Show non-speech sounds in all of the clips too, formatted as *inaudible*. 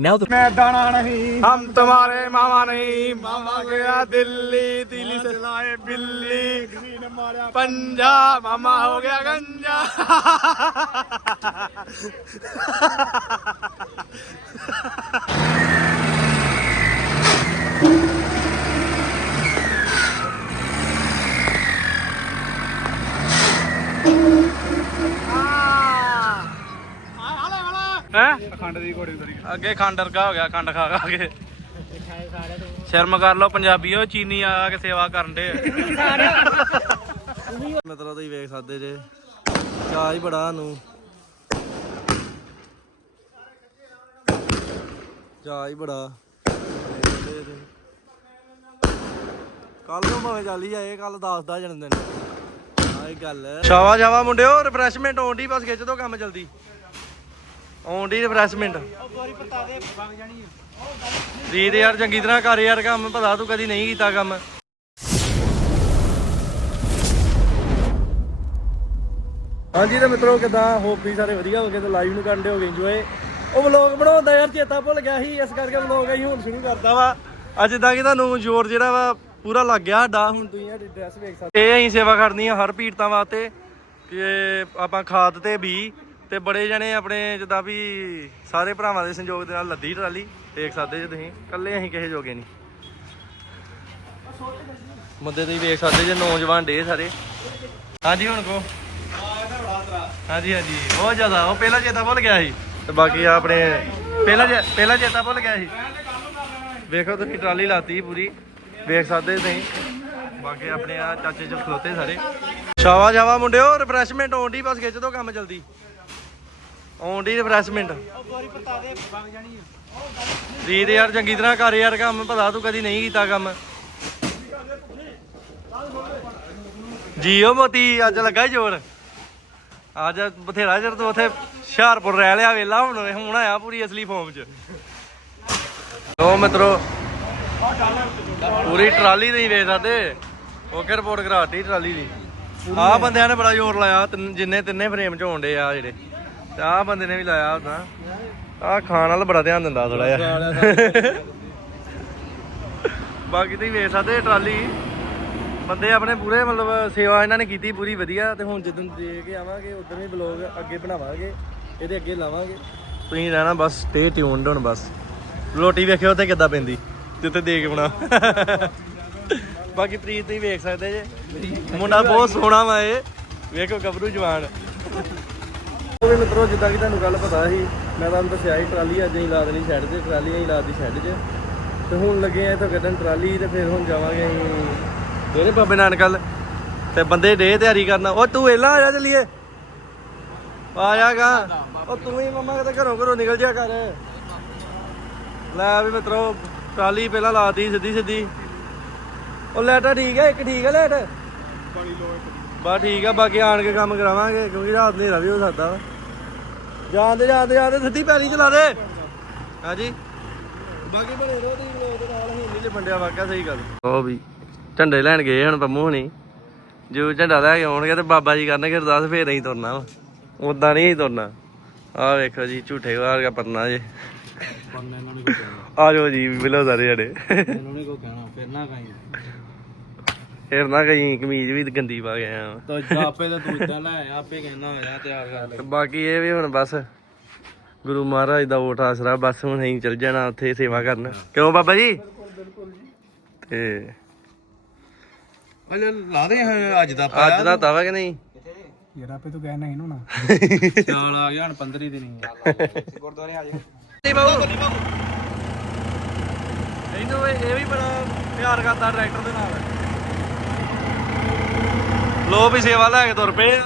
Now the मैं दाना नहीं। हम तुम्हारे मामा नहीं। मामा गया दिल्ली दिल्ली से लाए बिल्ली। पंजा मामा हो गया गंजा। *laughs* ਅੱਗੇ ਖੰਡ ਵਰਗਾ ਹੋ ਗਿਆ ਖੰਡ ਖਾ ਖਾ ਕੇ। ਸ਼ਰਮ ਕਰ ਲਓ ਪੰਜਾਬੀਓ ਚੀਨੀ ਆ ਕੇ ਸੇਵਾ ਕਰਨ ਦੇ ਮਤਲਬ ਤੁਸੀਂ ਵੇਖ ਸਕਦੇ ਜੇ ਚਾਹ ਹੀ ਬੜਾ ਨੂੰ ਚਾਹ ਹੀ ਬੜਾ। ਕੱਲ ਨੂੰ ਭਾਵੇਂ ਚੱਲ ਜਾਏ ਕੱਲ 10 ਦਾ ਜਨਮ ਦਿਨ। ਆਹ ਗੱਲ ਸ਼ਾਵਾ ਸ਼ਾਵਾ ਮੁੰਡਿਓ ਰਿਫਰੈਸ਼ਮੈਂਟ ਆਉਂਦੀ ਬਸ ਖਿੱਚ ਦੋ ਕੰਮ ਜਲਦੀ। ਆਉਣ ਦੀ ਰਿਫਰੈਸ਼ਮੈਂਟ ਰੀਤ ਯਾਰ ਚੰਗੀ ਤਰ੍ਹਾਂ ਕਰ ਯਾਰ ਕੰਮ ਪਤਾ ਤੂੰ ਕਦੀ ਨਹੀਂ ਕੀਤਾ ਕੰਮ। ਹਾਂਜੀ ਤੇ ਮਿੱਤਰੋ ਕਿਦਾਂ? ਹੋਪ ਵੀ ਸਾਰੇ ਵਧੀਆ ਹੋ ਗਏ ਤੇ ਲਾਈਵ ਨੂੰ ਕਰਨ ਦੇ ਹੋ ਗਏ ਇੰਜੋਏ ਉਹ ਵਲੌਗ ਬਣਾਉਂਦਾ ਯਾਰ ਚੇਤਾ ਭੁੱਲ ਗਿਆ ਸੀ ਇਸ ਕਰਕੇ ਵਲੌਗ ਅਸੀਂ ਹੁਣ ਸ਼ੁਰੂ ਕਰਦਾ ਵਾ। ਅੱਜ ਜਿੱਦਾਂ ਕਿ ਤੁਹਾਨੂੰ ਜ਼ੋਰ ਜਿਹੜਾ ਵਾ ਪੂਰਾ ਲੱਗ ਗਿਆ ਸਾਡਾ। ਹੁਣ ਤੁਸੀਂ ਸਾਡੀ ਡਰੈਸ ਵੇਖ ਸਕਦੇ ਇਹ ਅਸੀਂ ਸੇਵਾ ਕਰਨੀ ਆ ਹਰ ਪੀੜਤਾਂ ਵਾਸਤੇ ਕਿ ਆਪਾਂ ਖਾਦ ਤੇ ਬੀ ਤੇ ਬੜੇ ਜਣੇ ਆਪਣੇ ਜਿੱਦਾਂ ਵੀ ਸਾਰੇ ਭਰਾਵਾਂ ਦੇ ਸੰਯੋਗ ਦੇ ਨਾਲ ਲੱਦੀ ਟਰਾਲੀ ਦੇਖ ਸਕਦੇ ਜੇ ਤੁਸੀਂ। ਇਕੱਲੇ ਅਸੀਂ ਕਿਸੇ ਜੋਗੇ ਨਹੀਂ। ਮੁੱਦੇ ਤੁਸੀਂ ਵੇਖ ਸਕਦੇ ਜੇ, ਨੌਜਵਾਨ ਡੇ ਸਾਰੇ। ਹਾਂਜੀ, ਹੁਣ ਕੋ ਹਾਂਜੀ ਹਾਂਜੀ। ਬਹੁਤ ਜ਼ਿਆਦਾ। ਉਹ ਪਹਿਲਾਂ ਚੇਤਾ ਭੁੱਲ ਗਿਆ ਸੀ। ਤੇ ਬਾਕੀ ਆ ਆਪਣੇ ਪਹਿਲਾਂ ਚੇ- ਚੇਤਾ ਭੁੱਲ ਗਿਆ ਸੀ। ਵੇਖੋ ਤੁਸੀਂ, ਟਰਾਲੀ ਲਾਤੀ ਪੂਰੀ। ਵੇਖ ਸਕਦੇ ਤੁਸੀਂ। ਬਾਕੀ ਆਪਣੇ ਆ ਚਾਚੇ ਚ ਖਲੋਤੇ ਸਾਰੇ। ਸ਼ਾਵਾ ਜਾਵਾ ਮੁੰਡਿਓ। ਰਿਫਰੈਸ਼ਮੈਂਟ ਆਉਣ ਬਸ ਖਿੱਚ ਦੋ ਕੰਮ ਜਲਦੀ। ਆਉਣ ਰਿਫਰੈਸ਼ਮੈਂਟ ਰੀਤ ਯਾਰ ਚੰਗੀ ਤਰ੍ਹਾਂ ਕਰ ਯਾਰ ਕੰਮ ਪਤਾ ਤੂੰ ਕਦੀ ਨਹੀਂ ਕੀਤਾ ਕੰਮ। ਜੀਓ ਮੋਤੀ, ਅੱਜ ਲੱਗਾ ਜ਼ੋਰ। ਅੱਜ ਬਥੇਰਾ ਚਿਰ ਤੂੰ ਉੱਥੇ ਹੁਸ਼ਿਆਰਪੁਰ ਰਹਿ ਲਿਆ ਵੇਲਾ, ਹੁਣ ਹੁਣ ਆਇਆ ਪੂਰੀ ਅਸਲੀ ਫਾਰਮ 'ਚ। ਲੋ ਮਿੱਤਰੋ, ਪੂਰੀ ਟਰਾਲੀ ਨਹੀਂ ਵੇਚ ਸਕਦੇ। ਓਕੇ ਰਿਪੋਰਟ ਕਰਾਤੀ ਟਰਾਲੀ ਦੀ। ਆਹ ਬੰਦਿਆਂ ਨੇ ਬੜਾ ਜ਼ੋਰ ਲਾਇਆ ਜਿੰਨੇ ਤਿੰਨੇ ਫਰੇਮ 'ਚ ਹੋਣਦੇ ਆ ਜਿਹੜੇ। ਤੇ ਆਹ ਬੰਦੇ ਨੇ ਵੀ ਲਾਇਆ ਉਦਾਂ ਆਹ ਖਾਣ ਵਾਲਾ ਬੜਾ ਧਿਆਨ ਦਿੰਦਾ ਥੋੜਾ ਜਿਹਾ। ਬਾਕੀ ਤੁਸੀਂ ਵੇਖ ਸਕਦੇ ਟਰਾਲੀ। ਬੰਦੇ ਆਪਣੇ ਪੂਰੇ ਮਤਲਬ ਸੇਵਾ ਇਹਨਾਂ ਨੇ ਕੀਤੀ ਪੂਰੀ ਵਧੀਆ ਤੇ ਹੁਣ ਜਦੋਂ ਦੇ ਕੇ ਆਵਾਂਗੇ ਉਦੋਂ ਵੀ ਵਲੌਗ ਅੱਗੇ ਬਣਾਵਾਂਗੇ, ਇਹਦੇ ਅੱਗੇ ਲਾਵਾਂਗੇ। ਤੁਸੀਂ ਰਹਿਣਾ ਬਸ ਸਟੇ ਟਿਊਨਡ ਹੁਣ ਬਸ। ਰੋਟੀ ਵੇਖਿਓ ਤੇ ਕਿੱਦਾਂ ਪੈਂਦੀ ਜਿੱਥੇ ਦੇ ਕੇ ਬਣਾ ਬਾਕੀ ਪ੍ਰੀਤ, ਤੁਸੀਂ ਵੇਖ ਸਕਦੇ ਜੇ। ਮੁੰਡਾ ਬਹੁਤ ਸੋਹਣਾ ਵਾ ਇਹ। ਵੇਖੋ ਗੱਭਰੂ ਜਵਾਨ। ਉਹ ਮਿੱਤਰੋ, ਜਿੱਦਾਂ ਕਿ ਤੁਹਾਨੂੰ ਗੱਲ ਪਤਾ ਸੀ, ਮੈਂ ਤੁਹਾਨੂੰ ਦੱਸਿਆ ਸੀ, ਟਰਾਲੀ ਅੱਜ ਹੀ ਲਾ ਦੇਣੀ ਸਾਈਡ ਤੇ, ਟਰਾਲੀ ਅਸੀਂ ਲਾ ਦਿੱਤੀ ਸਾਈਡ 'ਚ। ਤੇ ਹੁਣ ਲੱਗੇ ਆ ਇੱਥੋਂ ਕੱਢਣ ਟਰਾਲੀ, ਤੇ ਫਿਰ ਹੁਣ ਜਾਵਾਂਗੇ ਅਸੀਂ ਤੇਰੇ ਬਾਬੇ ਨਾਨਕਲ ਤੇ ਬੰਦੇ ਡੇ ਤਿਆਰੀ ਕਰਨਾ। ਉਹ ਤੂੰ ਵੇਲਾ ਆ ਜਾ ਚਲੀਏ। ਆ ਜਾਗਾ ਉਹ ਤੂੰ ਹੀ ਮਮਾ ਕਿਤੇ ਘਰੋਂ ਘਰੋਂ ਨਿਕਲ ਜਾ ਕਰ ਲੈ ਵੀ ਮਿੱਤਰੋ, ਟਰਾਲੀ ਪਹਿਲਾਂ ਲਾਤੀ ਸਿੱਧੀ ਸਿੱਧੀ। ਉਹ ਲੈਟਾ ਠੀਕ ਹੈ ਇੱਕ ਠੀਕ ਹੈ ਲੈਟ ਬਾ ਠੀਕ ਆ, ਬਾਕੀ ਆਣ ਕੇ ਕੰਮ ਕਰਾਵਾਂਗੇ, ਕਿਉਂਕਿ ਰਾਤ ਹਨੇਰਾ ਵੀ ਹੋ ਸਕਦਾ ਵਾ। ਜਾਂਦੇ ਜਾਂਦੇ ਜਾਂਦੇ ਸਿੱਧੀ ਪੈਰੀ ਚਲਾ ਦੇ। ਹਾਂਜੀ। ਬਾਕੀ ਬਣੇ ਰਹੋ ਤੁਸੀਂ ਲੋਕ ਦੇ ਨਾਲ ਹੀ ਨੀਲੇ ਬੰਡਿਆ ਵਾਕਿਆ ਸਹੀ ਗੱਲ। ਉਹ ਵੀ ਝੰਡੇ ਲੈਣ ਗਏ ਹੁਣ ਪੰਮੂ ਹਣੀ। ਜੋ ਝੰਡਾ ਲੈ ਕੇ ਆਉਣਗੇ ਤੇ ਬਾਬਾ ਜੀ ਕਰਨਗੇ ਅਰਦਾਸ ਫੇਰ ਅਸੀਂ ਤੁਰਨਾ ਵਾ। ਉਦਾਂ ਨਹੀਂ ਅਸੀਂ ਤੁਰਨਾ। ਆਹ ਵੇਖੋ ਜੀ ਝੂਠੇ ਵਾਰਗਾ ਪਰਨਾ ਜੇ। ਬੰਨੇ ਇਹਨਾਂ ਨੂੰ ਕੋਈ ਕਹਿਣਾ। ਆ ਜਾਓ ਜੀ ਬਿਲੋ ਸਾਰੇ ਜੜੇ ਇਹਨਾਂ ਨੂੰ ਕੋਈ ਕਹਿਣਾ ਫਿਰ ਨਾ ਕਹੀਂ। ਫੇਰ ਨਾ ਕਹੀਂ ਕਮੀਜ਼ ਵੀ ਗੰਦੀ ਪਾ ਗਏ ਆ ਤਾਂ ਆਪੇ ਤਾਂ ਤੂੰ ਇਦਾਂ ਲੈ ਆਇਆ ਆਪੇ ਕਹਿਣਾ ਹੋਇਆ ਤਿਆਰ ਕਰ ਲੈ। ਤੇ ਬਾਕੀ ਇਹ ਵੀ ਹੁਣ ਬਸ ਗੁਰੂ ਮਹਾਰਾਜ ਦਾ ਓਟ ਆਸਰਾ ਬਸ ਹੁਣ ਅਸੀਂ ਚੱਲ ਜਾਣਾ ਉੱਥੇ ਸੇਵਾ ਕਰਨ। ਕਿਉਂ ਬਾਬਾ ਜੀ? ਤੇ ਅਲੇ ਲਾ ਦੇ ਅੱਜ ਦਾ ਅੱਜ ਦਾ ਤਾਵਾ ਕਿ ਨਹੀਂ? ਯਾਰ ਆਪੇ ਤੂੰ ਕਹਿਣਾ ਇਹਨੂੰ ਨਾ ਚਾਲ ਆ ਗਿਆ ਹੁਣ 15 ਦਿਨ ਹੀ ਗੁਰਦੁਆਰੇ ਆ ਜਾ ਨਹੀਂ ਬਾਬੂ। ਇਹਨੂੰ ਇਹ ਇਹ ਵੀ ਬੜਾ ਪਿਆਰ ਕਰਦਾ ਟਰੈਕਟਰ ਦੇ ਨਾਲ। ਲੋ ਵੀ ਸੇਵਾ ਲੈ ਕੇ ਤੁਰ ਪਏ ਆ।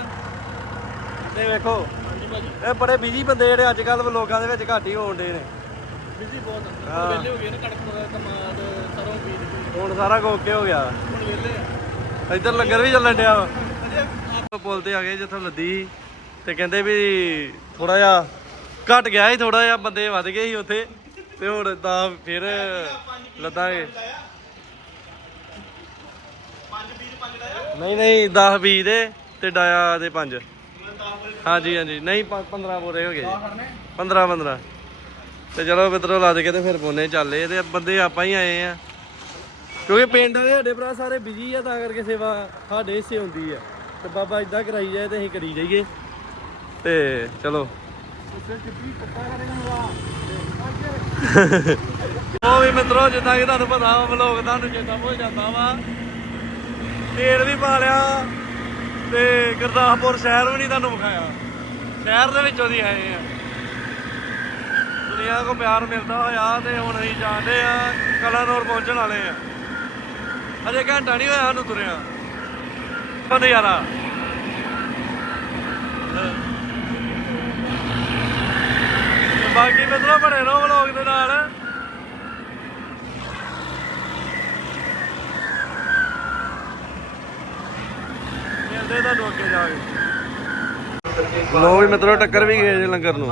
ਤੇ ਵੇਖੋ ਇਹ ਬੜੇ ਬਿਜ਼ੀ ਬੰਦੇ ਜਿਹੜੇ ਅੱਜ ਕੱਲ ਲੋਕਾਂ ਦੇ ਵਿੱਚ ਘੱਟ ਹੀ ਹੋਣ ਡੇ ਨੇ। ਬਿਜ਼ੀ ਬਹੁਤ। ਵੇਲੇ ਹੋ। ਗਏ ਨਾ ਕਣਕ ਦਾ ਕਮਾਦ ਸਰੋਂ ਬੀਜ ਹੁਣ ਸਾਰਾ ਕੋਕੇ ਹੋ ਗਿਆ। ਹੁਣ ਵੇਲੇ ਆ। ਇੱਧਰ ਲੰਗਰ ਵੀ ਚੱਲਣ ਡਿਆ ਵਾ। ਪੁਲ ਤੇ ਆ ਗਏ ਜਿੱਥੋਂ ਲੱਦੀ। ਤੇ ਕਹਿੰਦੇ ਵੀ ਥੋੜਾ ਜਿਹਾ ਘਟ ਗਿਆ ਸੀ ਥੋੜਾ ਜਿਹਾ ਬੰਦੇ ਵੱਧ ਗਏ ਸੀ ਉੱਥੇ। ਤੇ ਹੁਣ ਤਾਂ ਫਿਰ ਲੱਦਾਂਗੇ। ਨਹੀਂ ਨਹੀਂ 10 20 ਦੇ ਤੇ ਡਾਇਆ ਦੇ 5 ਹਾਂਜੀ ਹਾਂਜੀ। ਨਹੀਂ 15 ਬੋਰੇ ਹੋ ਗਏ 15 15 ਤੇ ਚਲੋ ਮਿੱਤਰੋ, ਲੱਦ ਕੇ ਤੇ ਫਿਰ ਪੋਨੇ ਚੱਲੇ। ਤੇ ਬੰਦੇ ਆਪਾਂ ਹੀ ਆਏ ਆ। ਕਿਉਂਕਿ ਪਿੰਡ ਵਾਲੇ ਸਾਡੇ ਭਰਾ ਸਾਰੇ ਬਿਜ਼ੀ ਆ, ਤਾਂ ਕਰਕੇ ਸੇਵਾ ਸਾਡੇ ਹਿੱਸੇ ਹੁੰਦੀ ਆ। ਤੇ ਬਾਬਾ ਇਦਾਂ ਕਰਾਈ ਜਾਏ ਤੇ ਅਸੀਂ ਕਰੀ ਜਾਈਏ। ਤੇ ਚਲੋ। ਉਹ ਵੀ ਮਿੱਤਰੋ, ਜਿੱਦਾਂ ਕਿ ਤੁਹਾਨੂੰ ਪਤਾ ਵਾ ਵਲੋਗ ਤੁਹਾਨੂੰ ਚੇਤਾ ਭੁੱਲ ਜਾਂਦਾ ਵਾ। ਤੇਲ ਵੀ ਪਾ ਲਿਆ ਤੇ ਗੁਰਦਾਸਪੁਰ ਸ਼ਹਿਰ ਵੀ ਨਹੀਂ ਤੁਹਾਨੂੰ ਵਿਖਾਇਆ। ਸ਼ਹਿਰ ਦੇ ਵਿੱਚੋਂ ਦੀ ਆਏ ਆ। ਦੁਨੀਆ ਕੋ ਪਿਆਰ ਮਿਲਦਾ ਹੋਇਆ ਤੇ ਹੁਣ ਅਸੀਂ ਜਾਂਦੇ ਆ ਕਲਾਨੌਰ ਪਹੁੰਚਣ ਵਾਲੇ ਆ। ਅਜੇ ਘੰਟਾ ਨਹੀਂ ਹੋਇਆ ਸਾਨੂੰ ਤੁਰਿਆ। ਉਹ ਨਜ਼ਾਰਾ। ਬਾਕੀ ਮਿੱਤਰੋ, ਬਣੇ ਰਹੋ ਵਲੋਗ ਦੇ ਨਾਲ। ਮਿਲਦੇ ਤੁਹਾਨੂੰ ਅੱਗੇ ਜਾ ਕੇ ਲੋ ਵੀ ਮਿੱਤਰੋ, ਟੱਕਰ ਵੀ ਗਏ ਜੇ ਲੰਗਰ ਨੂੰ।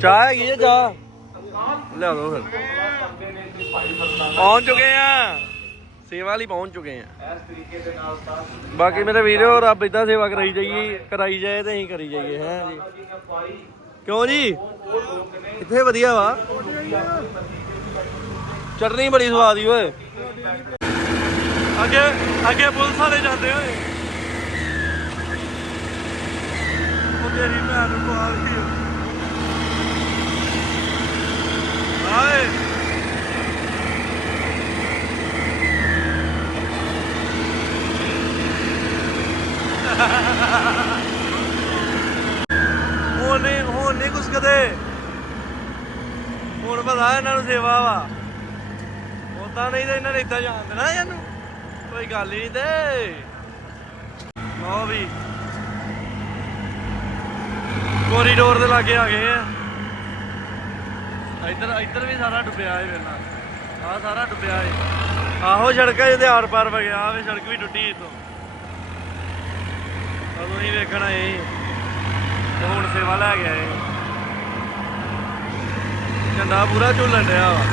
ਚਾਹ ਹੈਗੀ ਹੈ ਚਾਹ। ਲਿਆ ਲਓ ਫਿਰ। ਪਹੁੰਚ ਚੁੱਕੇ ਆ। ਸੇਵਾ ਲਈ ਪਹੁੰਚ ਚੁੱਕੇ ਆ। ਬਾਕੀ ਮੇਰੇ ਵੀਰੋ, ਰੱਬ ਇਦਾਂ ਸੇਵਾ ਕਰਾਈ ਜਾਈਏ, ਕਰਾਈ ਜਾਏ ਤੇ ਅਸੀਂ ਕਰੀ ਜਾਈਏ, ਹੈ ਜੀ। ਕਿਉਂ ਜੀ? ਇੱਥੇ ਵਧੀਆ ਵਾ? ਚਟਨੀ ਬੜੀ ਸਵਾਦ ਹੀ ਓਏ। ਅੱਗੇ ਅੱਗੇ ਪੁਲਿਸ ਵਾਲੇ ਜਾਂਦੇ ਹੋਏ ਉਹ ਤੇਰੀ ਭੈਣ ਨੂੰ ਪਾਲ ਗਈ ਹਾਏ ਹੁਣ ਨਹੀਂ ਹੁਣ ਨਹੀਂ ਕੁਛ ਕਦੇ। ਹੁਣ ਪਤਾ ਇਹਨਾਂ ਨੂੰ ਸੇਵਾ ਵਾ। ਉਦਾਂ ਨਹੀਂ ਤਾਂ ਇਹਨਾਂ ਨੇ ਇਦਾਂ ਜਾਣ ਦੇਣਾ ਇਹਨੂੰ ਕੋਈ ਗੱਲ ਹੀ ਨਹੀਂ ਤੇ। ਲਓ ਵੀ। ਕੋਰੀਡੋਰ ਦੇ ਲਾਗੇ ਆ ਗਏ ਆ। ਇੱਧਰ ਇੱਧਰ ਵੀ ਸਾਰਾ ਡੁੱਬਿਆ ਹੈ ਵੇਲਾ ਆ ਸਾਰਾ ਡੁੱਬਿਆ ਹੈ ਆਹੋ ਸੜਕ ਇਹਦੇ ਆਰ ਪਾਰ ਵਗਿਆ ਆ ਵੇ ਸੜਕ ਵੀ ਟੁੱਟੀ ਇਤੋਂ ਉਦੋਂ ਹੀ ਵੇਖਣ ਆਏ ਸੀ। ਤੇ ਹੁਣ ਸੇਵਾ ਲੈ ਗਿਆ ਆਏ ਚੰਦਾ ਪੂਰਾ ਝੁੱਲਣ ਡਿਆ ਵਾ।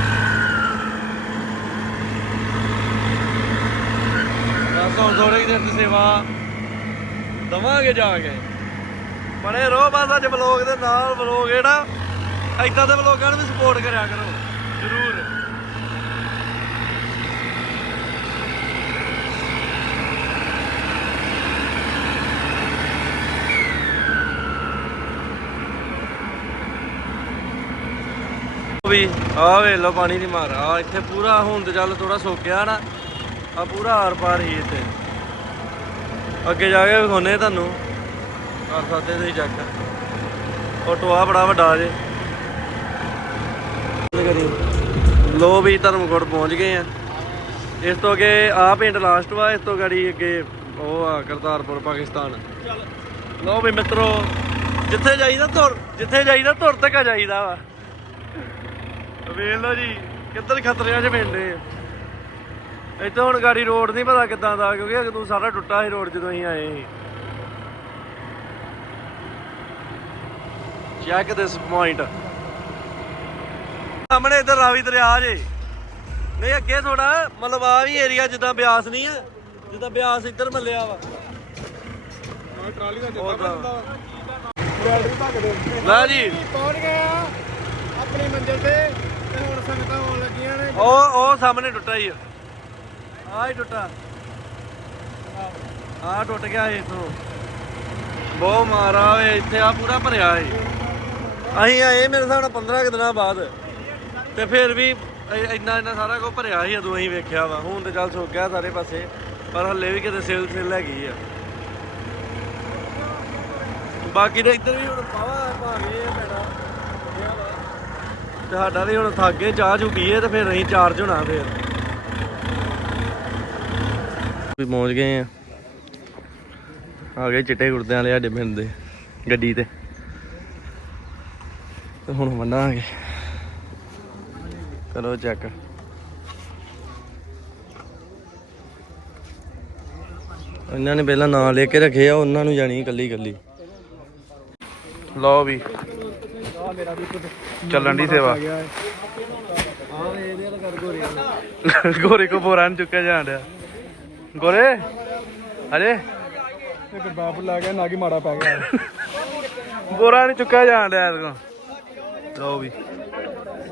ਬਸ ਹੁਣ ਥੋੜੇ ਸੇਵਾ ਦਵਾਂਗੇ ਜਾ ਕੇ। ਬਣੇ ਰਹੋ ਬਸ ਅੱਜ ਬਲੌਗ ਦੇ ਨਾਲ ਬਲੌਗ ਜਿਹੜਾ ਏਦਾਂ ਦੇ ਬਲੌਗਾਂ ਨੂੰ ਵੀ ਸਪੋਰਟ ਕਰਿਆ ਕਰੋ, ਜ਼ਰੂਰ। ਵੀ ਆ ਵੇ ਲੋ ਪਾਣੀ ਦੀ ਮਾਰ ਆ ਇੱਥੇ ਪੂਰਾ ਹੁਣ ਤੇ ਚੱਲ ਥੋੜਾ ਸੁੱਕ ਗਿਆ ਨਾ। ਆ ਪੂਰਾ ਆਰ ਪਾਰ ਹੀ ਇੱਥੇ। ਅੱਗੇ ਜਾ ਕੇ ਵਿਖਾਉਨੇ ਤੁਹਾਨੂੰ। ਕਰ ਸਕਦੇ ਤੁਸੀਂ ਚੈੱਕ ਉਹ ਟੋਆ ਬੜਾ ਵੱਡਾ ਜੇ। ਲੋ ਵੀ ਧਰਮਕੋਟ ਪਹੁੰਚ ਗਏ ਆ। ਇਸ ਤੋਂ ਅੱਗੇ ਆ ਪਿੰਡ ਲਾਸਟ ਵਾ, ਇਸ ਤੋਂ ਗਾੜੀ ਅੱਗੇ ਉਹ ਆ ਕਰਤਾਰਪੁਰ, ਪਾਕਿਸਤਾਨ। ਲੋ ਵੀ ਮਿੱਤਰੋ, ਜਿੱਥੇ ਜਾਈਦਾ ਤੁਰ, ਜਿੱਥੇ ਜਾਈਦਾ ਤੁਰ ਤੱਕ ਜਾਈਦਾ ਵਾ। ਵੇਖ ਲਓ ਜੀ, ਕਿੱਧਰ ਖਤਰਿਆਂ 'ਚ ਪੈਂਦੇ ਆ। ਇੱਥੇ ਹੁਣ ਗਾੜੀ ਰੋਡ ਨਹੀਂ ਪਤਾ ਕਿੱਦਾਂ ਦਾ ਕਿਉਂਕਿ ਅਗਦੂ ਸਾਰਾ ਟੁੱਟਾ ਸੀ ਰੋਡ ਜਦੋਂ ਅਸੀਂ ਆਏ ਸੀ। ਚੈੱਕ ਦਿਸ ਪੁਆਇੰਟ ਸਾਹਮਣੇ ਇੱਧਰ ਰਾਵੀ ਦਰਿਆ ਜੇ। ਨਹੀਂ ਅੱਗੇ ਥੋੜਾ ਮਤਲਬ ਆ ਵੀ ਏਰੀਆ ਜਿੱਦਾਂ ਬਿਆਸ ਨਹੀਂ ਆ ਜਿੱਦਾਂ ਬਿਆਸ ਇੱਧਰ ਮੱਲਿਆ ਵਾ। ਟਰਾਲੀ ਦਾ ਉਹ ਤਾਂ- ਬੈਟਰੀ ਭੱਗ ਦੇ ਲੈ ਜੀ। ਪਹੁੰਚ ਗਏ ਆ ਆਪਣੀ ਮੰਜ਼ਿਲ ਤੇ ਤੇ ਹੁਣ ਸੰਗਤਾਂ ਆਉਣ ਲੱਗੀਆਂ ਨੇ। ਉਹ ਉਹ ਸਾਹਮਣੇ ਟੁੱਟਾ ਹੀ ਆ। ਆਹ ਹੀ ਟੁੱਟਾ। ਆਹ ਟੁੱਟ ਗਿਆ ਇਹ ਇਥੋਂ। ਬਹੁਤ ਮਾਰਾ ਓਏ, ਇੱਥੇ ਆ ਪੂਰਾ ਭਰਿਆ ਏ। ਅਸੀਂ ਆਏ ਮੇਰੇ ਹਿਸਾਬ ਨਾਲ 15 ਕੁ ਦਿਨਾਂ ਬਾਅਦ। ਤੇ ਫਿਰ ਵੀ ਇ- ਇੰਨਾ ਇੰਨਾ ਸਾਰਾ ਕੁਝ ਭਰਿਆ ਸੀ, ਉਦੋਂ ਅਸੀਂ ਵੇਖਿਆ ਵਾ। ਹੁਣ ਤੇ ਚੱਲ ਸੁੱਕ ਗਿਆ ਸਾਰੇ ਪਾਸੇ, ਪਰ ਹੱਲੇ ਵੀ ਕਿਤੇ ਸਿਲ ਸਿਲ ਹੈਗੀ ਆ। ਬਾਕੀ ਦੇ ਇੱਧਰ ਵੀ ਹੁਣ ਪਾਵਾ ਭਾਵੇਂ ਇਹ ਪੈਣਾ ਤੇ ਸਾਡਾ ਵੀ ਹੁਣ ਥੱਕ ਗਏ, ਚਾਹ ਚੂ ਪੀਏ ਤੇ ਫਿਰ ਅਸੀਂ ਚਾਰਜ ਹੋਣਾ ਫਿਰ। ਵੀ ਪਹੁੰਚ ਗਏ ਆ। ਆ ਗਏ ਚਿੱਟੇ ਕੁੜਦਿਆਂ ਵਾਲੇ ਸਾਡੇ ਪਿੰਡ ਦੇ ਗੱਡੀ ਤੇ। ਤੇ ਹੁਣ ਵੰਡਾਂਗੇ ਕਰੋ ਚੈੱਕ ਇਹਨਾਂ ਨੇ ਪਹਿਲਾਂ ਨਾਂ ਲੈ ਕੇ ਰੱਖੇ ਆ ਉਹਨਾਂ ਨੂੰ ਜਾਣੀ ਕੱਲੀ ਕੱਲੀ। ਲਓ ਵੀ। ਚੱਲਣ ਦੀ ਸੇਵਾ। ਆ ਗਿਆ ਹੈ ਹਾਂ ਇਹਦੇ ਨਾਲ ਕਰ ਗੋਰੇ ਗੋਰੇ ਕੋ ਬੋਰਾਂ ਚੁੱਕਿਆ ਜਾਣ ਡਿਆ। ਗੋਰੇ ਅਰੇ ਇੱਕ ਬਾਪ ਲਾ ਗਿਆ ਨਾ ਕਿ ਮਾੜਾ ਪੈ ਗਿਆ। ਬੋਰਾ ਨਹੀਂ ਚੁੱਕਿਆ ਜਾਣ ਡਿਆ ਇਹਦੇ ਕੋਲ ਲਓ ਵੀ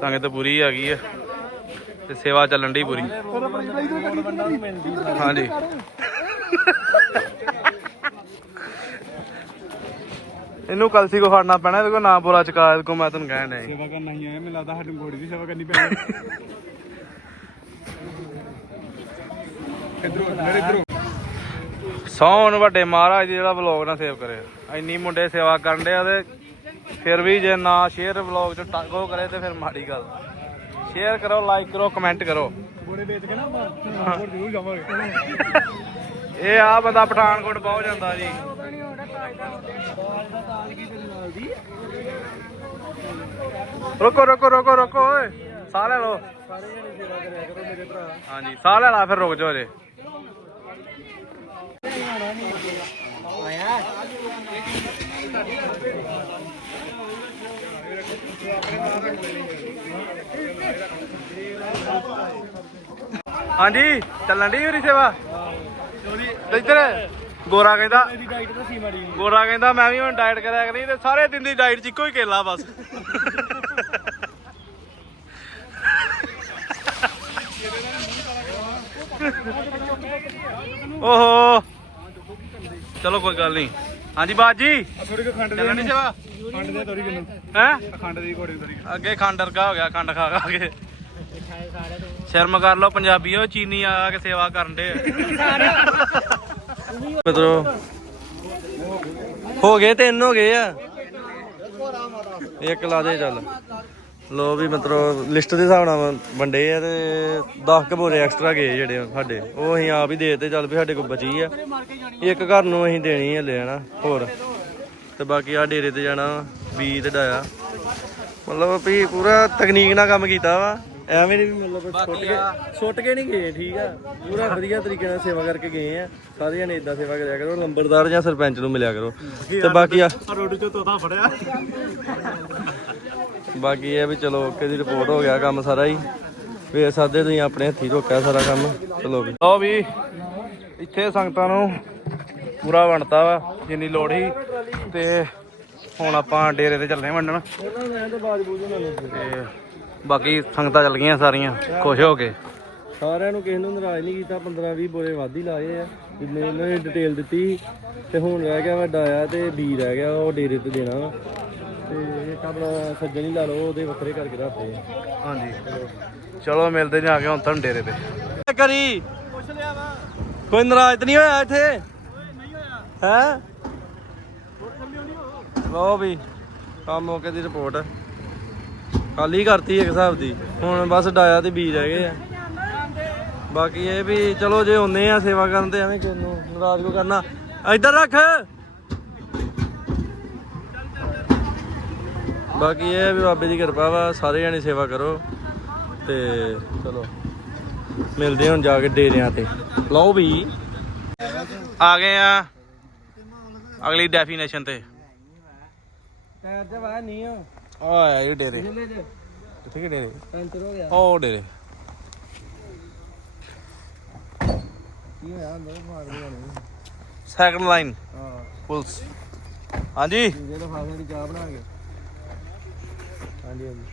ਸੰਗਤ ਪੂਰੀ ਆ ਗਈ ਆ ਤੇ ਸੇਵਾ ਚੱਲਣ ਦੀ ਪੂਰੀ। ਹਾਂਜੀ। ਇਹਨੂੰ ਕਲਸੀ ਕੋ ਫੜਨਾ ਪੈਣਾ ਇਹਦੇ ਕੋ ਨਾ ਬੋਰਾ ਚਕਾ ਇਹਦੇ ਕੋ ਮੈਂ ਤੈਨੂੰ ਕਹਿਣ ਡਿਆ। ਸੇਵਾ ਕਰਨਾ ਹੀ ਆਇਆ ਮੈਨੂੰ ਲੱਗਦਾ ਸਾਡੇ ਘੋੜੀ ਦੀ ਸੇਵਾ ਕਰਨੀ ਪੈਣੀ। ਸੌਣ ਵੱਡੇ ਮਹਾਰਾਜ ਜਿਹੜਾ ਵਲੌਗ ਨਾ ਸੇਵ ਕਰੇ। ਇੰਨੀ ਮੁੰਡੇ ਸੇਵਾ ਕਰਨ ਡਿਆ ਤੇ ਫਿਰ ਵੀ ਜੇ ਨਾ ਸ਼ੇਅਰ ਵਲੌਗ ਚ ਟਾਗੋ ਕਰੇ ਤੇ ਫਿਰ ਮਾੜੀ ਗੱਲ। ਸ਼ੇਅਰ ਕਰੋ ਲਾਈਕ ਕਰੋ ਕਮੈਂਟ ਕਰੋ। ਘੋੜੇ ਵੇਚ ਕੇ ਨਾ ਆਪਾਂ ਹੋਰ ਜ਼ਰੂਰ ਜਾਵਾਂਗੇ। ਇਹ ਆ ਬੰਦਾ ਪਠਾਨਕੋਟ ਪਹੁੰਚ ਜਾਂਦਾ ਜੀ। ਰੁਕੋ ਰੁਕੋ ਰੁਕੋ ਰੁਕੋ ਓਏ। ਸਾਹ ਲੈ ਲਓ। ਸਾਰੇ ਜਣੇ ਸੇਵਾ ਕਰਿਆ ਕਰੋ ਮੇਰੇ ਭਰਾ। ਹਾਂਜੀ ਸਾਹ ਲੈ ਲਾ ਫਿਰ ਰੁਕ ਜਾਓ ਜੇ ਹਾਂਜੀ, ਚੱਲਣ ਦੀ ਮੇਰੀ ਸੇਵਾ? ਤੇ ਇੱਧਰ ਗੋਰਾ ਕਹਿੰਦਾ ਇਹਦੀ ਡਾਈਟ ਤਾਂ ਸੀ ਮਾੜੀ ਗੋਰਾ ਕਹਿੰਦਾ, ਮੈਂ ਵੀ ਹੁਣ ਡਾਈਟ ਕਰਿਆ ਕਰੀ ਤੇ ਸਾਰੇ ਦਿਨ ਦੀ ਡਾਈਟ ਚ ਇੱਕੋ ਹੀ ਕੇਲਾ ਬਸ। ਓਹੋ। ਚਲੋ ਕੋਈ ਗੱਲ ਨਹੀਂ। ਹਾਂਜੀ ਬਾਜੀ ਥੋੜੀ ਕੁ ਖੰਡ ਦੇ ਚੱਲਣ ਸੇਵਾ ਖੰਡ ਦੇ ਥੋੜੀ ਕਿਨੂੰ ਹੈ? ਖੰਡ ਦੀ ਘੋੜੀ ਥੋੜੀ ਅੱਗੇ ਖੰਡ ਵਰਗਾ ਹੋ ਗਿਆ ਖੰਡ ਖਾ ਖਾ ਕੇ। ਸ਼ਰਮ ਕਰ ਲਓ ਪੰਜਾਬੀਓ ਚੀਨੀ ਆ ਕੇ ਸੇਵਾ ਕਰਨ ਦੇ ਮਿੱਤਰੋ ਹੋ ਗਏ ਤਿੰਨ ਹੋ ਗਏ ਆ। ਇੱਕ ਲਾ ਦੇ ਚੱਲ। ਲੋ ਵੀ ਮਤਲਬ ਲਿਸਟ ਦੇ ਹਿਸਾਬ ਨਾਲ ਵੰਡੇ ਆ ਤੇ 10 ਕੁ ਬੋਰੇ ਐਕਸਟਰਾ ਗਏ ਜਿਹੜੇ ਸਾਡੇ। ਉਹ ਅਸੀਂ ਆਪ ਹੀ ਦੇ ਤੇ ਚੱਲ ਵੀ ਸਾਡੇ ਕੋਲ ਬਚੀ ਆ। ਇੱਕ ਘਰ ਨੂੰ ਅਸੀਂ ਦੇਣੀ ਹੈ ਲੈਣਾ ਹੋਰ। ਤੇ ਬਾਕੀ ਆ ਡੇਰੇ ਤੇ ਜਾਣਾ ਬੀ ਤੇ ਡਾਇਆ ਮਤਲਬ ਵੀ ਪੂਰਾ ਤਕਨੀਕ ਨਾਲ ਕੰਮ ਕੀਤਾ ਵਾ। ਐਵੇਂ ਨਹੀਂ ਵੀ ਮਤਲਬ ਛੁੱਟ ਕੇ ਛੁੱਟ ਕੇ ਨਹੀਂ ਗਏ ਠੀਕ ਆ। ਪੂਰਾ ਵਧੀਆ ਤਰੀਕੇ ਨਾਲ ਸੇਵਾ ਕਰਕੇ ਗਏ ਆ। ਸਾਰੇ ਜਣੇ ਇਦਾਂ ਸੇਵਾ ਕਰਿਆ ਕਰੋ ਲੰਬਰਦਾਰ ਜਾਂ ਸਰਪੰਚ ਨੂੰ ਮਿਲਿਆ ਕਰੋ। ਤੇ ਬਾਕੀ ਆ ਰੋਟੀ ਚੋਂ ਤੋਤਾ ਫੜਿਆ। ਬਾਕੀ ਇਹ ਵੀ ਚਲੋ ਓਕੇ ਦੀ ਰਿਪੋਰਟ ਹੋ ਗਿਆ ਕੰਮ ਸਾਰਾ ਹੀ। ਵੇਖ ਸਕਦੇ ਤੁਸੀਂ ਆਪਣੇ ਹੱਥੀ ਰੋਕਿਆ ਸਾਰਾ ਕੰਮ। ਚਲੋ ਵੀ। ਲਓ ਵੀ ਇੱਥੇ ਸੰਗਤਾਂ ਨੂੰ ਪੂਰਾ ਵੰਡਤਾ ਵਾ ਜਿੰਨੀ ਲੋੜ ਸੀ। ਤੇ ਹੁਣ ਆਪਾਂ ਡੇਰੇ ਤੇ ਚੱਲਦੇ ਆਂ ਵੰਡਣ। ਤਾਂ ਬਾਕੀ ਸੰਗਤਾਂ ਚੱਲ ਗਈਆਂ ਸਾਰੀਆਂ ਖੁਸ਼ ਹੋ ਕੇ। ਸਾਰਿਆਂ ਨੂੰ ਕਿਸੇ ਨੂੰ ਨਾਰਾਜ਼ ਨਹੀਂ ਕੀਤਾ 15 20 ਬੋਰੇ ਵੱਧ ਹੀ ਲਾਏ ਆ। ਜਿੰਨੇ ਇਹਨਾਂ ਨੇ ਡਿਟੇਲ ਦਿੱਤੀ ਸੀ। ਤੇ ਹੁਣ ਰਹਿ ਗਿਆ ਵੱਡਾ ਆ ਤੇ ਬੀ ਰਹਿ ਗਿਆ ਉਹ ਡੇਰੇ ਤੇ ਦੇਣਾ ਵਾ। ਤੇ ਇੱਕ ਆਪਣਾ ਸੱਜਣ ਹੀ ਲਾ ਲਓ ਉਹਦੇ ਵੱਖਰੇ ਕਰਕੇ ਰੱਖਦੇ ਆ ਹਾਂਜੀ। ਚਲੋ ਮਿਲਦੇ ਜਾ ਕੇ ਹੁਣ ਤੁਹਾਨੂੰ ਡੇਰੇ ਤੇ ਕਰੀ ਪੁੱਛ ਲਿਆ ਵਾ ਕੋਈ ਨਾਰਾਜ਼ ਤਾਂ ਨਹੀਂ ਹੋਇਆ ਇੱਥੇ? ਨਹੀਂ ਹੋਇਆ ਹੈ? ਹੋ ਲਓ ਵੀ ਕੰਮ ਮੌਕੇ ਦੀ ਰਿਪੋਰਟ। ਖਾਲੀ ਕਰਤੀ ਇੱਕ ਹਿਸਾਬ ਦੀ। ਹੁਣ ਬਸ ਡਾਇਆ ਤੇ ਬੀਜ ਰਹਿ ਗਏ ਆ। ਬਾਕੀ ਇਹ ਵੀ ਚਲੋ ਜੇ ਹੁੰਨੇ ਆ ਸੇਵਾ ਕਰਨ ਤੇ ਐਵੇਂ ਕਿਸ ਨੂੰ ਨਾਰਾਜ਼ ਕੋ ਕਰਨਾ? ਇੱਧਰ ਰੱਖ! ਬਾਕੀ ਇਹ ਵੀ ਬਾਬੇ ਦੀ ਕਿਰਪਾ ਵਾ ਸਾਰੇ ਜਣੇ ਸੇਵਾ ਕਰੋ ਤੇ ਚਲੋ। ਮਿਲਦੇ ਹਾਂ ਹੁਣ ਜਾ ਕੇ ਡੇਰਿਆਂ ਤੇ। ਲਓ ਵੀ। ਆ ਗਏ ਆ ਅਗਲੀ ਡੈਫੀਨੇਸ਼ਨ ਤੇ। ਟਾਇਰ ਤੇ ਵਾਹ ਨਹੀਂ ਆ। ਆ ਇਹ ਡੇਰੇ। ਜਿੰਨੇ ਚ ਕਿੱਥੇ ਕਿ ਡੇਰੇ? ਪੈਂਚਰ ਹੋ ਗਿਆ। ਉਹ ਡੇਰੇ। ਕੀ ਹੋਇਆ? ਅੰਦਰ ਮਾਰ ਦਿਆ ਨਹੀਂ ਸੈਕੰਡ ਲਾਈਨ ਹਾਂ। ਪੁਲਸ ਹਾਂਜੀ। ਦਾ ਫਾਸੇ ਦੀ ਚਾਹ ਬਣਾ ਕੇ। ਹਾਂਜੀ ਹਾਂਜੀ।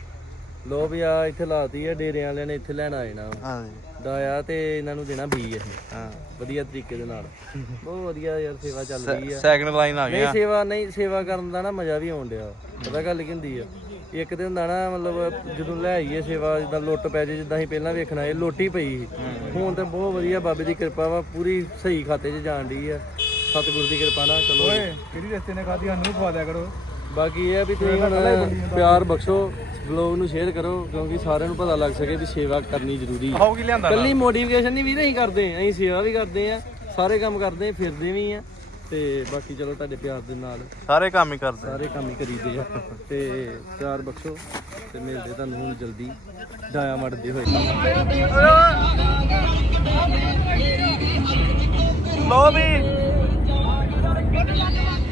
ਲੋ ਵੀ ਆ ਇੱਥੇ ਲਾਤੀ ਆ ਡੇਰਿਆਂ ਵਾਲਿਆਂ ਨੇ ਇੱਥੇ ਲੈਣ ਆਏ ਨਾ ਹਾਂਜੀ। ਦਾਇਆ ਤੇ ਇਹਨਾਂ ਨੂੰ ਦੇਣਾ ਬੀ ਇਹ। ਹਾਂ ਵਧੀਆ ਤਰੀਕੇ ਦੇ ਨਾਲ। ਬਹੁਤ ਵਧੀਆ ਯਾਰ ਸੇਵਾ ਚੱਲ ਰਹੀ ਆ। ਸੈਕੰਡ ਲਾਈਨ ਆ ਨਹੀਂ ਗਿਆ। ਸੇਵਾ ਨਹੀਂ ਸੇਵਾ ਕਰਨ ਦਾ ਨਾ ਮਜ਼ਾ ਵੀ ਆਉਣ ਡਿਆ। ਪਤਾ ਗੱਲ ਕੀ ਹੁੰਦੀ ਆ? ਇੱਕ ਤੇ ਹੁੰਦਾ ਨਾ ਮਤਲਬ ਜਦੋਂ ਲੈ ਆਈਏ ਸੇਵਾ ਜਿੱਦਾਂ ਲੁੱਟ ਪੈ ਜੇ ਜਿੱਦਾਂ ਅਸੀਂ ਪਹਿਲਾਂ ਵੇਖਣਾ ਇਹ ਲੋਟੀ ਪਈ ਸੀ। ਹੁਣ ਤੇ ਬਹੁਤ ਵਧੀਆ ਬਾਬੇ ਦੀ ਕਿਰਪਾ ਵਾ ਪੂਰੀ ਸਹੀ ਖਾਤੇ 'ਚ ਜਾਣ ਡਈ ਆ। ਸਤਿਗੁਰ ਦੀ ਕਿਰਪਾ ਨਾਲ ਚਲੋ। ਓਏ ਕਿਹੜੀ ਰਸਤੇ ਨੇ ਖਾਦੀ ਸਾਨੂੰ ਖਵਾ ਦਿਆ ਕਰੋ। ਬਾਕੀ ਇਹ ਆ ਵੀ ਤੁਸੀਂ ਹੁਣ ਪਿਆਰ ਬਖਸ਼ੋ ਬਲੌਗ ਨੂੰ ਸ਼ੇਅਰ ਕਰੋ ਕਿਉਂਕਿ ਸਾਰਿਆਂ ਨੂੰ ਪਤਾ ਲੱਗ ਸਕੇ ਵੀ ਸੇਵਾ ਕਰਨੀ ਜ਼ਰੂਰੀ ਹੈ। ਲਿਆਂਦਾ ਕੱਲੀ ਮੋਟੀਵੇਸ਼ਨ ਨਹੀਂ ਵੀ ਅਸੀਂ ਕਰਦੇ ਅਸੀਂ ਸੇਵਾ ਵੀ ਕਰਦੇ ਆ ਸਾਰੇ ਕੰਮ ਕਰਦੇ ਆ ਫਿਰਦੇ ਵੀ ਆ। ਤੇ ਬਾਕੀ ਚਲੋ ਤੁਹਾਡੇ ਪਿਆਰ ਦੇ ਨਾਲ ਸਾਰੇ ਕੰਮ ਹੀ ਕਰਦੇ ਸਾਰੇ ਕੰਮ ਹੀ ਕਰੀਦੇ ਆ। ਤੇ ਪਿਆਰ ਬਖਸ਼ੋ ਤੇ ਮਿਲਦੇ ਤੁਹਾਨੂੰ ਹੁਣ ਜਲਦੀ ਡਾਇਆ ਮੜਦੇ ਹੋਏ। ਲੋ ਵੀ।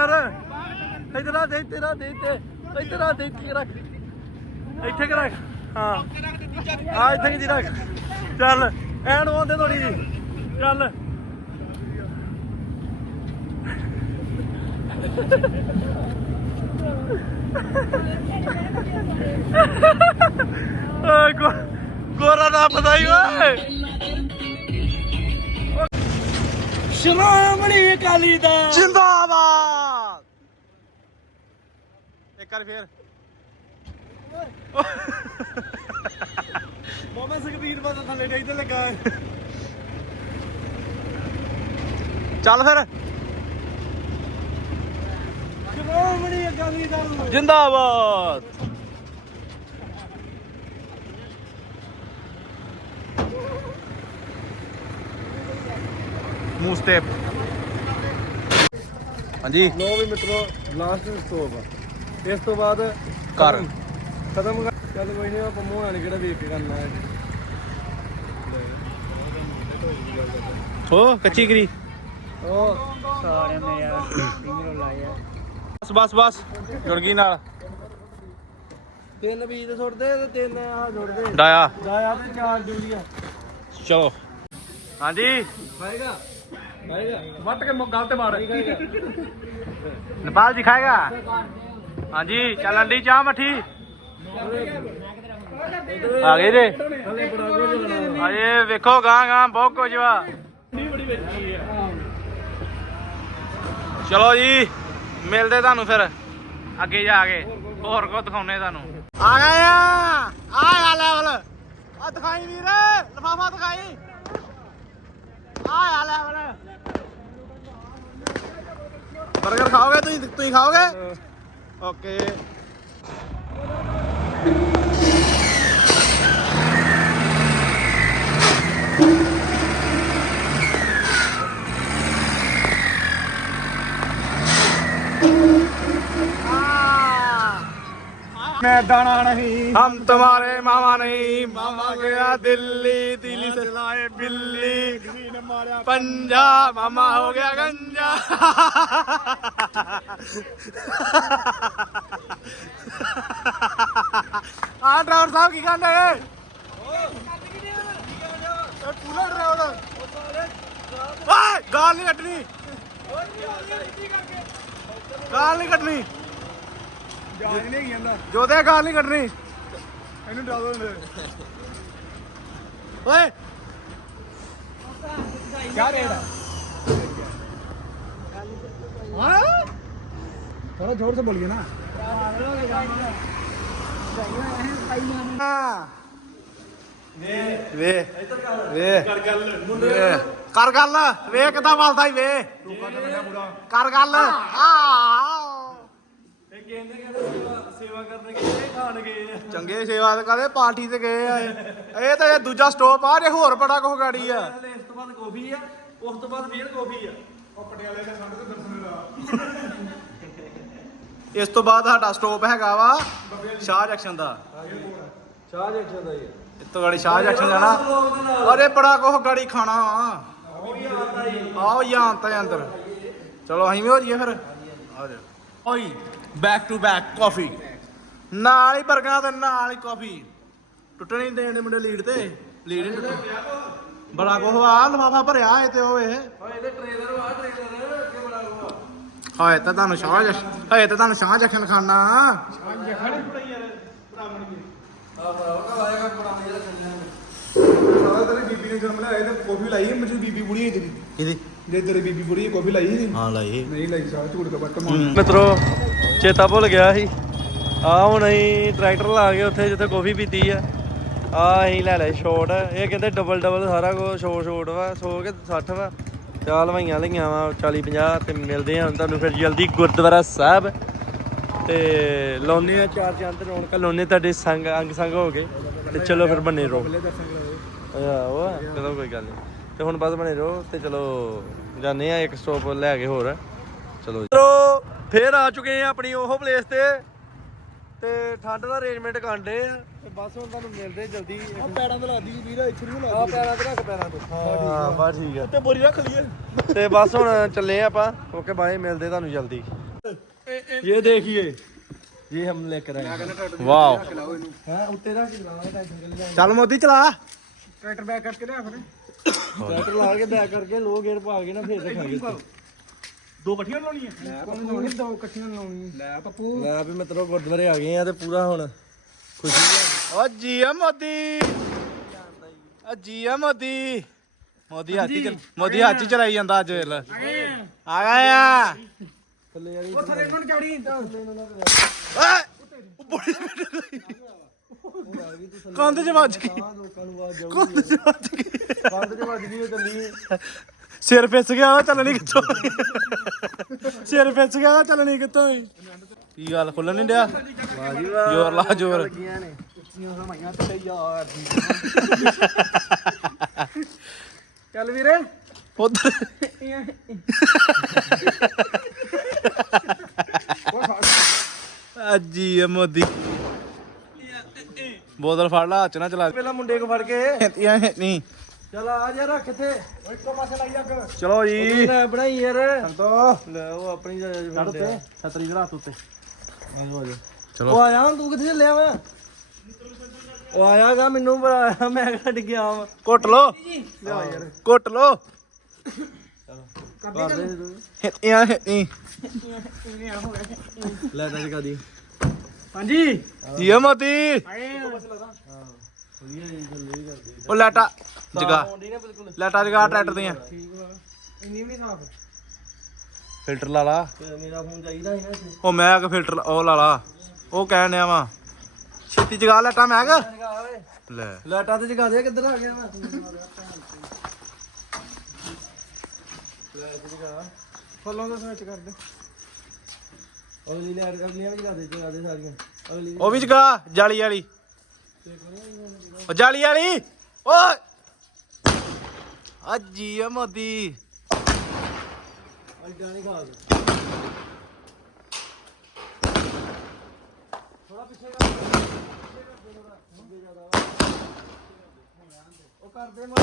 ਯਾਰ। ਇੱਧਰ ਆ ਦੇ ਤੇਰਾ ਦੇ ਤੇ ਇੱਧਰ ਆ ਦੇ ਇੱਥੇ ਰੱਖ। ਇੱਥੇ ਕਿ ਰੱਖ। ਹਾਂ। ਆ ਇੱਥੇ ਕਿ ਰੱਖ। ਚੱਲ ਐਨ ਆਉਂਦੇ ਥੋੜੀ ਜੀ ਚੱਲ। ਗੋਰਾ ਨਾ ਪਤਾਈ ਓਏ। ਸ਼੍ਰੋਮਣੀ ਅਕਾਲੀ ਦਲ। ਜਿੰਦਾਬਾਦ। ਇੱਕ ਵਾਰ ਫੇਰ। ਮੋਮਾ ਸੁਖਬੀਰ ਬਾਦਲ ਥੱਲੇ ਨਹੀਂ ਤੇ ਲੱਗਾ। ਚੱਲ ਫਿਰ। ਸ਼੍ਰੋਮਣੀ ਅਕਾਲੀ ਦਲ ਜਿੰਦਾਬਾਦ। ਮੂੰਹ ਸਟੈਪ। ਹਾਂਜੀ। ਲੋ ਵੀ ਮਿੱਤਰੋ ਲਾਸਟ ਸਟੋਪ ਆ। ਇਸ ਤੋਂ ਬਾਅਦ ਕਰ ਖਤਮ। ਕਰ ਚੱਲ ਕੋਈ ਨਹੀਂ ਆਪਾਂ ਮੂੰਹ ਨਾਲ ਕਿਹੜਾ ਵੇਖ ਕੇ ਕਰਨਾ ਹੈ। ਹੋ ਕੱਚੀ ਕਰੀ। ਉਹ ਸਾਰਿਆਂ ਨੇ ਯਾਰ ਟੀਮ ਲਾਇਆ ਬਸ ਬਸ ਬਸ ਜੁੜ ਗਈ ਨਾਲ। ਤਿੰਨ ਬੀਜ ਸੁੱਟਦੇ ਤੇ ਤਿੰਨ ਆਹ ਜੁੜਦੇ। ਡਾਇਆ ਜਾਇਆ ਤੇ ਚਾਰ ਜੂਰੀਆ ਚਲੋ। ਹਾਂਜੀ। ਖਾਏਗਾ? ਖਾਏਗਾ? ਵੱਟ ਕੇ ਗੱਲ ਤੇ ਮਾਰ। ਨੇਪਾਲ ਜੀ ਖਾਏਗਾ? ਹਾਂਜੀ ਚੱਲਣ ਦੀ ਚਾਹ ਮੱਠੀ। ਆ ਗਏ ਜੇ? ਅਜੇ ਵੇਖੋ ਗਾਂ ਗਾਂ ਬਹੁਤ ਕੁਝ ਵਾ। ਚਲੋ ਜੀ, ਮਿਲਦੇ ਤੁਹਾਨੂੰ ਫਿਰ। ਅੱਗੇ ਜਾ ਕੇ, ਹੋਰ ਕੋ ਦਿਖਾਉਨੇ ਤੁਹਾਨੂੰ। ਆ ਗਏ ਆ! ਆ ਆ ਲੈਵਲ ਆ ਦਿਖਾਈ ਵੀਰ, ਲਫਾਫਾ ਦਿਖਾਈ। ਆ ਆ ਲੈਵਲ 버ਗਰ ਖਾਓਗੇ ਤੁਸੀਂ? ਤੁਸੀਂ ਖਾਓਗੇ? ਓਕੇ ਮੈਂ ਦਾਣਾ ਨਹੀਂ हम तुम्हारे मामा नहीं मामा गया दिल्ली दिल्ली से लाए बिल्ली ਕਿਸੀ ਨੇ ਮਾਰਿਆ पंजा मामा हो गया गंजा हाँ ड्राइवर साहब की कहने कूलर ड्राइवर गाल नहीं कटनी गाल नहीं कटनी ਜਾਜ ਨਹੀਂ ਜਾਂਚ ਨਹੀਂ ਗਾਲ ਨਹੀਂ ਕੱਢਣੀ। ਇਹਨੂੰ ਡਰਾ ਦੋ ਓਏ। ਕਿਆ ਰੇਡ ਹਾਂ? ਥੋੜਾ ਜ਼ੋਰ ਸੇ ਬੋਲਿਏ ਨਾ। ਵੇ। ਵੇ। ਕਰ ਗੱਲ। ਵੇ। ਕਿਦਾਂ ਵਲਦਾ ਈ ਵੇ। ਕਰ ਗੱਲ। ਆ ਕਹਿੰਦੇ ਕਹਿੰਦੇ ਸੇਵਾ ਸੇਵਾ ਕਰਨ ਗਏ ਖਾਣ ਗਏ ਆ। ਚੰਗੇ ਸੇਵਾ ਤੇ ਕਦੇ ਪਾਰਟੀ ਤੇ ਗਏ ਆ ਇਹ। ਇਹ ਤਾਂ ਇਹ ਦੂਜਾ ਸਟੋਪ ਆ ਜੇ ਹੋਰ ਬੜਾ ਕੁਝ ਗਾੜੀ ਆ। ਹਲੇ ਇਸ ਤੋਂ ਬਾਅਦ ਕਾਫੀ ਆ ਉਸ ਤੋਂ ਬਾਅਦ ਫੇਰ ਕਾਫੀ ਆ। ਇਸ ਤੋਂ ਬਾਅਦ ਸਾਡਾ ਸਟੋਪ ਹੈਗਾ ਵਾ ਸ਼ਾਹ ਜੰਕਸ਼ਨ ਦਾ। ਚਾਹ ਦਾ ਹੀ ਆ। ਇਸ ਤੋਂ ਗਾੜੀ ਸ਼ਾਹ ਜੰਕਸ਼ਨ ਜਾਣਾ ਅਰੇ ਬੜਾ ਕੁਝ ਗਾੜੀ ਖਾਣਾ ਵਾ। ਆਓ ਜਾਂ ਤਾਂ ਅੰਦਰ। ਚਲੋ ਅਸੀਂ ਵੀ ਹੋ ਜਾਈਏ ਫਿਰ। ਆ ਜਾ। ਓਏ। ਬੈਕ ਟੂ ਬੈਕ ਕਾਫੀ ਨਾਲ ਹੀ ਬਰਗਰਾਂ ਤੇ ਨਾਲ ਹੀ ਕਾਫੀ ਟੁੱਟਣੀ ਨਹੀਂ ਦੇਣ ਦੇ ਮੁੰਡੇ ਲੀਡ ਤੇ। ਲੀਡ ਨਹੀਂ ਟੁੱਟਣੀ। ਬੜਾ ਕੁਝ ਆ ਲਫਾਫਾ ਭਰਿਆ ਏ ਤੇ ਹੋਵੇ ਓਏ ਇਹਦੇ ਟ੍ਰੇਲਰ ਵਾ ਟ੍ਰੇਲਰ ਅੱਗੇ ਬੜਾ ਹੋਆ ਹਾਏ ਤਾਂ ਤੁਹਾਨੂੰ ਸ਼ਾਹ ਜਖ ਹਾਏ ਤਾਂ ਤੁਹਾਨੂੰ ਸ਼ਾਹ ਜਖਨ ਖਾਨਾ। ਆ ਭਰਾਵਾ ਕਵਾਏਗਾ ਬੜਾ ਮਜ਼ਾ ਚੱਲਿਆ ਸਾਰਾ ਤੇਰੀ ਬੀਬੀ ਨੇ ਜਨਮ ਲਿਆ ਤੇ ਕਾਫੀ ਲਾਈ ਮੈਨੂੰ ਬੀਬੀ ਬੁੜੀ ਹੈ ਤੇਰੀ ਕਿਹਦੀ? ਜੇ ਤੇਰੀ ਬੀਬੀ ਬੁੜੀ ਹੈ ਕਾਫੀ ਲਾਈ ਸੀ। ਹਾਂ ਲਾਈ ਨਹੀਂ ਲਾਈ ਸਾਰਾ ਝੂਠ ਦਾ ਬੱਟ ਮਿੱਤਰੋ ਚੇਤਾ ਭੁੱਲ ਗਿਆ ਸੀ। ਆ ਹੁਣ ਅਸੀਂ ਟਰੈਕਟਰ ਲਾ ਕੇ ਉੱਥੇ ਜਿੱਥੇ ਕਾਫੀ ਪੀਤੀ ਆ ਆ ਅਸੀਂ ਲੈ ਲਿਆ ਸ਼ੋਟ ਇਹ ਕਹਿੰਦੇ ਡਬਲ ਡਬਲ ਸਾਰਾ ਕੁਝ ਸ਼ੋ ਸ਼ੋਟ ਵਾ 100 ਕੇ 60 ਵਾ। ਚਾਲ ਲਵਾਈਆਂ ਲਈਆਂ ਵਾ 40 50 ਤੇ ਮਿਲਦੇ ਆ ਹੁਣ ਤੁਹਾਨੂੰ ਫਿਰ ਜਲਦੀ ਗੁਰਦੁਆਰਾ ਸਾਹਿਬ। ਤੇ ਲਾਉਨੇ ਆ ਚਾਰ ਚੰਦ ਰੌਣਕਾਂ ਲਾਉਨੇ ਤੁਹਾਡੇ ਸੰਗ ਅੰਗ ਸੰਗ ਹੋ ਗਏ ਤੇ ਚਲੋ ਫਿਰ ਬਣੇ ਰੋ ਉਹ ਚਲੋ ਕੋਈ ਗੱਲ ਨਹੀਂ ਤੇ ਹੁਣ ਬਸ ਬਣੇ ਰਹੋ ਤੇ ਚਲੋ ਜਾਣੇ ਆ ਇੱਕ ਸਟੋਪ ਲੈ ਕੇ ਹੋਰ। ਚਲੋ ਮਿੱਤਰੋ ਫੇਰ ਆ ਚੁੱਕੇ ਆ ਆਪਣੀ ਉਹ ਪਲੇਸ ਤੇ। ਤੇ ਠੰਡ ਦਾ ਅਰੇਂਜਮੈਂਟ ਕਰਦੇ ਆ। ਤੇ ਬਸ ਹੁਣ ਤੁਹਾਨੂੰ ਮਿਲਦੇ ਜਲਦੀ। ਪੈਰਾਂ ਤੇ ਲਾਦੀ ਵੀਰਾ ਇੱਥੇ ਨਹੀਂ ਆ ਪੈਰਾਂ ਤੇ ਰੱਖ ਪੈਰਾਂ ਤੇ। ਹਾਂ ਬਸ ਠੀਕ ਆ। ਤੇ ਬੋਰੀ ਰੱਖ ਲਈਏ। ਤੇ ਬਸ ਹੁਣ ਚੱਲੇ ਆ ਆਪਾਂ। ਓਕੇ ਬਾਏ ਮਿਲਦੇ ਤੁਹਾਨੂੰ ਜਲਦੀ। ਇਹ ਦੇਖੀਏ। ਇਹ ਹਮ ਲੈ ਕਰ ਆਏ। ਵਾਓ। ਹਾਂ ਉੱਤੇ ਰੱਖ ਲਾਵਾਂਗੇ ਟੈਨਸ਼ਨ ਕਰ ਚੱਲ ਮੋਦੀ ਚਲਾ। ਟਰੈਕਟਰ ਬੈਕ ਕਰਕੇ ਲਿਆ ਫਿਰ ਟਰੈਕਟਰ ਲਾ ਕੇ ਬੈਕ ਕਰਕੇ ਲੋ ਗੇਅਰ ਪਾ ਕੇ ਨਾ ਫੇਰ ਉੱਤੇ। ਦੋ ਇਕੱਠੀਆਂ ਲਾਉਣੀਆਂ? ਲੈ ਦੋ ਇਕੱਠੀਆਂ ਲਾਉਣੀ ਲੈ ਪੱਪੂ ਲੈ ਵੀ ਮਿੱਤਰੋ ਗੁਰਦੁਆਰੇ ਆ ਗਏ ਆ ਤੇ ਪੂਰਾ ਹੁਣ ਖੁਸ਼ੀ ਓ ਜੀ ਆ ਮੋਦੀ। ਓ ਜੀ ਆ ਮੋਦੀ। ਮੋਦੀ ਹੱਥੀ ਚ ਮੋਦੀ ਹੱਥ ਚਲਾਈ ਜਾਂਦਾ ਅੱਜ ਵੇਲ ਆ ਗਏ ਆ। ਥੱਲੇ ਵਾਲੀ ਉਹ ਥੱਲੇ ਨੂੰ ਚੜੀ ਓਏ ਕੰਧ 'ਚ ਵੱਜ ਗਈ। ਆ ਕੰਧ 'ਚ ਵੱਜ ਗਈ। ਬੰਦ ਚ ਵੱਜ ਗਈ ਉਹ ਚੱਲੀ। ਸਿਰ ਫਿਸ ਗਿਆ ਵਾ ਚੱਲਣੀ ਕਿੱਥੋਂ? ਸਿਰ ਫਿਸ ਗਿਆ ਚੱਲਣੀ ਕਿੱਥੋਂ ਈ? ਕੀ ਗੱਲ ਖੁੱਲਣ ਨਹੀਂ ਡਿਆ? ਵਾਹ ਜ਼ੋਰ ਲਾ ਜ਼ੋਰ। ਲੱਗੀਆਂ ਨੇ ਹਮਾਈਆਂ ਤੇ ਯਾਰ ਚੱਲ ਵੀਰੇ। ਉਧਰ। ਅੱਜੀ ਆ ਮੋਦੀ। ਬੋਤਲ ਫੜ ਲਾ ਹੱਥ ਨਾ ਚਲਾ। ਪਹਿਲਾਂ ਮੁੰਡੇ ਕੋ ਫੜ ਕੇ। ਨਹੀਂ। ਚੱਲ ਆ ਜਾ ਰੱਖ ਇੱਥੇ। ਇੱਕੋ ਪਾਸੇ ਲਾਈ ਅੱਗ। ਚਲੋ ਜੀ। ਲੈ ਬਣਾਈ ਯਾਰ। ਤੋ ਲੈ ਉਹ ਆਪਣੀ ਛੱਡ ਛਤਰੀ ਦੇ ਹੱਥ ਉੱਤੇ। ਚਲੋ। ਉਹ ਆਇਆ ਤੂੰ ਕਿੱਥੇ ਚੱਲਿਆ ਵਾ? ਉਹ ਆਇਆਗਾ ਮੈਨੂੰ ਬੁਲਾਇਆ। ਮੈਂ ਕਿਹੜਾ ਡਿੱਗਿਆ ਵਾ। ਕੁੱਟ ਲੋ ਕੁੱਟ ਲੋ ਕਰ ਦੇ ਤੂੰ। ਖੇਤੀਆਂ ਖੇਤੀ ਲੈ ਤਾਂ ਜਗਾ ਦੀ ਹਾਂਜੀ ਜੀ ਆ। ਮੋਦੀ ਵਧੀਆ ਜੀ ਕਰਦੀ ਉਹ ਲਾਟਾ ਜਗਾ। ਆਉਂਦੀ ਨੇ ਬਿਲਕੁਲ। ਲਾਟਾ ਜਗਾ ਟਰੈਕਟਰ ਦੀਆਂ ਠੀਕ ਵਾ ਇੰਨੀ ਵੀ ਨਹੀਂ ਸਾਫ਼। ਫਿਲਟਰ ਲਾ ਲਾ। ਤੇ ਮੇਰਾ ਫੋਨ ਚਾਹੀਦਾ ਸੀ ਨਾ ਇੱਥੇ। ਉਹ ਮੈਂ ਕਿ ਫਿਲਟਰ ਉਹ ਲਾ ਲਾ। ਉਹ ਕਹਿਣ ਡਿਆ ਵਾ। ਛੇਤੀ ਜਗਾ ਲਾਟਾ ਮੈਂ ਕਿ ਜਗਾ ਓਏ ਲੈ। ਲਾਟਾ ਤੇ ਜਗਾ ਦੇ ਕਿੱਧਰ ਆ ਗਿਆ ਵਾ? ਲੈ ਤੇ ਜਗਾ। ਫੋਲੋਂ ਦਾ ਸਵਿਚ ਕਰ ਦੇ। ਅਗਲੀ ਲੈ ਅਗਲੀਆਂ ਵੀ ਜਗਾ ਦੇ ਜਗਾ ਦੇ ਸਾਰੀਆਂ। ਅਗਲੀ ਉਹ ਵੀ ਜਗਾ ਜਾਲੀ ਵਾਲੀ। ਉਹ ਜਾਲੀ ਵਾਲੀ, ਓਏ। ਅੱਜੀ ਆ ਮੋਦੀ। ਅੱਡਾ ਨਹੀਂ ਖਾ ਥੋੜਾ ਪਿੱਛੇ ਕਰ ਉਹ ਕਰਦੇ ਮਾ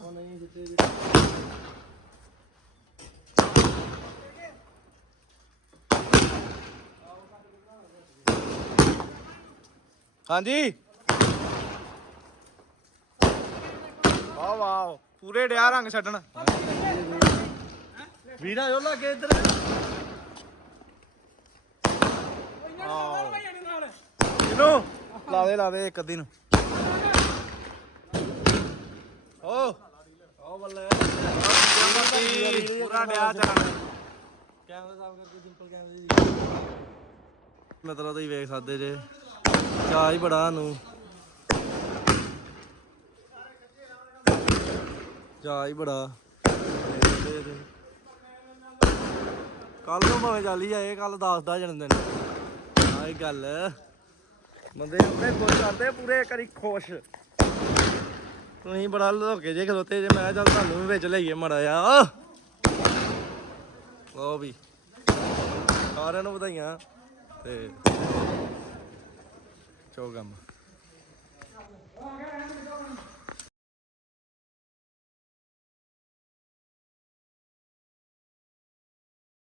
ਉਹ ਨਹੀਂ ਜਿੱਤੇ ਵੀ ਹਾਂਜੀ। ਵਾਹ ਵਾਹ ਪੂਰੇ ਡਿਆ ਰੰਗ ਛੱਡਣ। ਵੀਰਾ ਜੋ ਲੱਗੇ ਇੱਧਰ। ਇਹਨੂੰ ਲਾ ਦੇ ਲਾ ਦੇ ਇੱਕ ਅੱਧੀ ਨੂੰ। ਓ। ਉਹ ਬੱਲੇ ਪੂਰਾ ਡਿਆ ਚੱਲਣ। ਕੈਮਰਾ ਸਾਫ਼ ਕਰਕੇ ਸਿੰਪਲ ਕੈਮਰੇ ਦੀ। ਮਤਲਬ ਤੁਸੀਂ ਵੇਖ ਸਕਦੇ ਜੇ। ਚਾਹ ਹੀ ਬੜਾ ਨੂੰ ਚਾਹ ਹੀ ਬੜਾ। ਕੱਲ ਨੂੰ ਭਾਵੇਂ ਚੱਲ ਜਾਏ ਕੱਲ ਦਾ ਜਨਮ ਦਿਨ। ਆਹ ਗੱਲ। ਬੰਦੇ ਆਪਣੇ ਖੁਸ਼ ਕਰਦੇ, ਪੂਰੇ ਕਰੀ ਖੁਸ਼। ਤੁਸੀਂ ਬੜਾ ਲੋਕੇ ਜੇ ਖਲੋਤੇ ਜੇ, ਮੈਂ ਚੱਲ ਤੁਹਾਨੂੰ ਵੀ ਵਿੱਚ ਲਈਏ ਮੜਾ ਆ ਉਹ ਵੀ। ਸਾਰਿਆਂ ਨੂੰ ਵਧਾਈਆਂ। ਤੇ ਚੋ ਕੰਮ